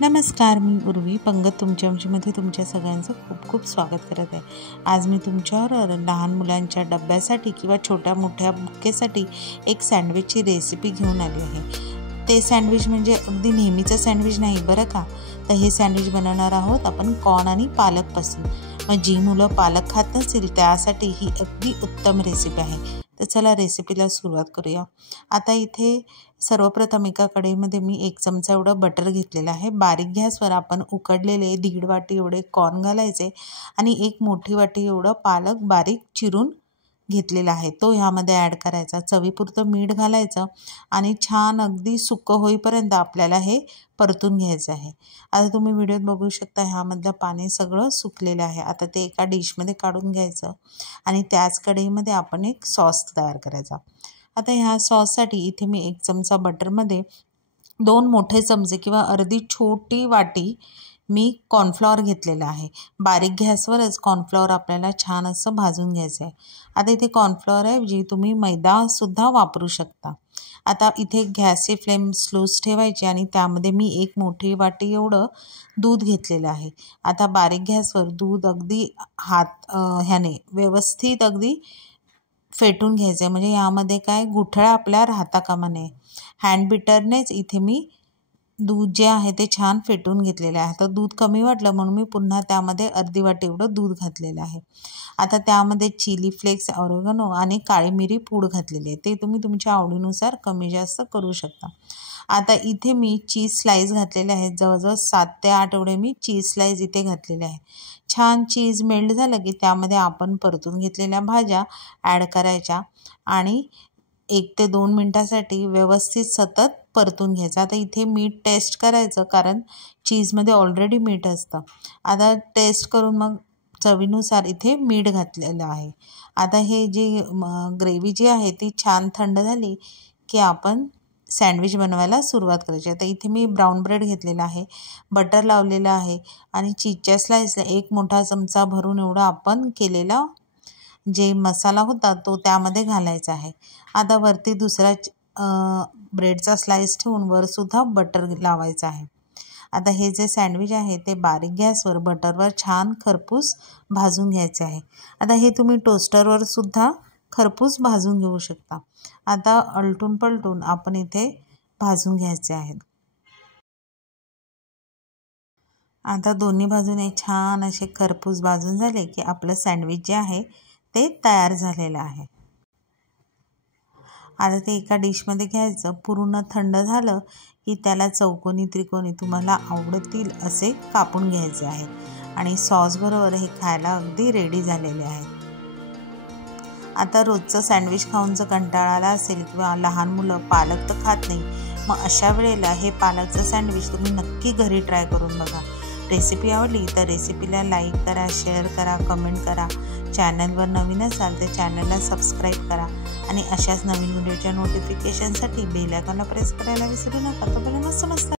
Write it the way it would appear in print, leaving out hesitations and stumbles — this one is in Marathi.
नमस्कार, मी उर्वी पंगत तुमच्यामध्ये तुमच्या सगळ्यांचं खूप खूप स्वागत करत आहे। आज मी तुमच्यावर लहान मुलांच्या डब्यासाठी किंवा छोट्या मोठ्या बुकेसाठी एक सँडविचची रेसिपी घेऊन आली आहे। ते सँडविच म्हणजे अगदी नेहमीचं सँडविच नाही बरं का। तर हे सँडविच बनवणार आहोत आपण कॉर्न आणि पालकपासून। मग जी मुलं पालक खात नसतील त्यासाठी ही अगदी उत्तम रेसिपी आहे। तर चला रेसिपीला सुरुवात करूया। आता इथे सर्वप्रथम एका कढईमध्ये मी 1 चमचा एवढं बटर घेतलेलं आहे। बारीक गॅसवर आपण उकडलेले 1.5 वाटी एवढे कॉर्न घालायचे आणि 1 मोठी वाटी एवढं पालक बारीक चिरून घेतलेला आहे तो ह्यामध्ये ॲड करायचा। चवीपुरतं मीठ घालायचं आणि छान अगदी सुकं होईपर्यंत आपल्याला हे परतून घ्यायचं आहे। आता तुम्ही व्हिडिओत बघू शकता ह्यामधलं पाणी सगळं सुकलेलं आहे। आता ते एका डिशमध्ये काढून घ्यायचं आणि त्याच कढईमध्ये आपण एक सॉस तयार करायचा। आता ह्या सॉससाठी इथे मी 1 चमचा बटरमध्ये 2 मोठे चमचे किंवा अर्धी छोटी वाटी मी कॉर्नफ्लॉवर घेतलेला आहे। बारीक गॅसवरच कॉर्नफ्लॉवर आपल्याला छान असं भाजून घ्यायचं आहे। आता इथे कॉर्नफ्लॉवर ऐवजी तुम्ही मैदासुद्धा वापरू शकता। आता इथे गॅसची फ्लेम स्लोच ठेवायची आणि त्यामध्ये मी 1 मोठी वाटी एवढं दूध घेतलेलं आहे। आता बारीक गॅसवर दूध अगदी ह्याने व्यवस्थित अगदी फेटून घ्यायचं आहे, म्हणजे यामध्ये काय गुठळ्या आपल्या राहता कामा नये। हँड बीटरनेच इथे मी दूध जे आहे ते छान फेटून घेतलेले आहे। तर दूध कमी वाटलं म्हणून मी पुन्हा त्यामध्ये अर्धी वाटी एवढं दूध घातलेलं आहे। आता त्यामध्ये चिली फ्लेक्स, ऑरेगनो आणि काळी मिरी पूड घातलेली आहे। ते तुम्ही तुमच्या आवडीनुसार कमी जास्त करू शकता। आता इथे मी चीज स्लाइस घातलेले आहेत। जवळजवळ 7 ते 8 एवढे मी चीज स्लाइस इथे घातलेले आहे। छान चीज मेल्ट झालं की त्यामध्ये आपण परतून घेतलेल्या भाज्या ॲड करायच्या आणि 1 ते 2 मिनिटासाठी व्यवस्थित सतत परतून घ्यायचं। आता इथे मीठ टेस्ट करायचं कारण चीजमध्ये ऑलरेडी मीठ असतं। आता टेस्ट करून मग चवीनुसार इथे मीठ घातलेलं आहे। आता हे जी ग्रेव्ही जी आहे ती छान थंड झाली की आपण सँडविच बनवायला सुरुवात करायची। आता इथे मी ब्राऊन ब्रेड घेतलेला आहे, बटर लावलेलं आहे आणि चीजच्या स्लाइसला 1 मोठा चमचा भरून एवढा आपण केलेला जे मसाला होता तो त्यामध्ये घालायचा आहे। आता वरती दुसरा ब्रेडचा स्लाइस ठेवून वरसुद्धा बटर लावायचं आहे। आता हे जे सँडविच आहे ते बारीक गॅसवर बटरवर छान खरपूस भाजून घ्यायचे आहे। आता हे तुम्ही टोस्टरवर सुद्धा खरपूस भाजून घेऊ शकता। आता अलटून पलटून आपण इथे भाजून घ्यायचे आहेत। आता दोन्ही बाजूने छान असे खरपूस भाजून झाले की आपलं सँडविच जे आहे ते तयार झालेलं आहे। आता ते एका डिशमध्ये घ्यायचं, पूर्ण थंड झालं की त्याला चौकोनी त्रिकोणी तुम्हाला आवडतील असे कापून घ्यायचे आहे आणि सॉसबरोबर हे खायला अगदी रेडी झालेले आहे। आता रोजचं सँडविच खाऊन जर कंटाळा आला असेल किंवा लहान मुलं पालक तर खात नाही, मग अशा वेळेला हे पालकचं सँडविच तुम्ही नक्की घरी ट्राय करून बघा। रेसिपी आवडली तर रेसिपीला लाईक करा, शेअर करा, कमेंट करा। चॅनलवर नवीन असाल तर चॅनलला सबस्क्राईब करा आणि अशाच नवीन व्हिडिओच्या नोटिफिकेशनसाठी बेल आयकॉनला प्रेस करायला विसरू नका। तोपर्यंत मस्त